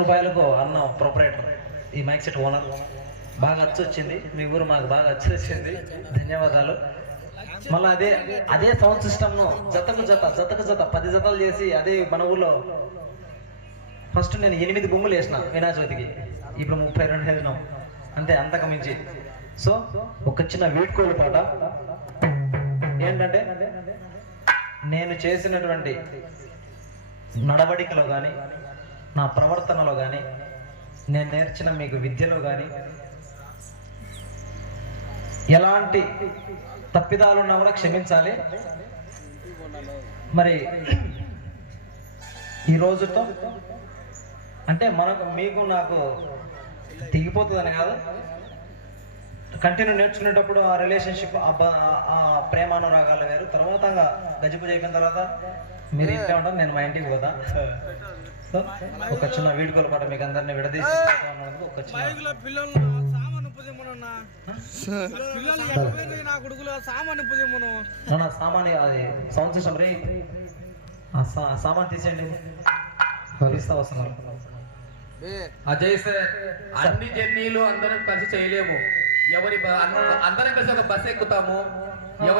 రూపాయలకు అన్న ప్రొపరేటర్ ఈ మైక్ సెట్ ఓనర్ బాగా అచ్చొచ్చింది మీ ఊరు మాకు బాగా అచ్చు వచ్చింది. ధన్యవాదాలు. మళ్ళీ అదే అదే సౌండ్ సిస్టమ్ను జతకు జత జతకు జత పది జతలు చేసి అదే మన ఊర్లో ఫస్ట్ నేను ఎనిమిది బొమ్మలు వేసిన వినాచవతికి ఇప్పుడు ముప్పై రెండు వేసినాం. అంతే అంతకు మించి. సో ఒక చిన్న వీడ్కోలు పాట. ఏంటంటే నేను చేసినటువంటి నడవడికలో కానీ నా ప్రవర్తనలో కానీ నేను నేర్చిన మీకు విద్యలో కానీ ఎలాంటి తప్పిదాలు ఉన్నా కూడా క్షమించాలి? మరి ఈ రోజుతో అంటే మనకు మీకు నాకు దిగిపోతుందని కాదు. కంటిన్యూ నేర్చుకునేటప్పుడు ఆ రిలేషన్షిప్ ఆ ప్రేమానురాగాలు వేరు. తర్వాత గజిపు అయిపోయిన తర్వాత మీరు ఇంట్లో ఉంటారు నేను మా ఇంటికి పోతా. సో ఒక చిన్న వీడుకోలు పాట మీకు అందరిని విడదీసి ఒక చిన్న పిల్లలు సామాను నా కొడుకులు? సామాను పుదిమ్మను నా సామాన్ అది సౌండ్ సిస్టమ్ రే. ఆ సా- సామాన్ తీసేయండి. ఇస్తా వస్తున్నారు. అజయ్ సార్ అన్ని జర్నీలు అందరం కలిసి చేయలేము. ఎవరి అందరం కలిసి ఒక బస్ ఎక్కుతాము. ఎవరి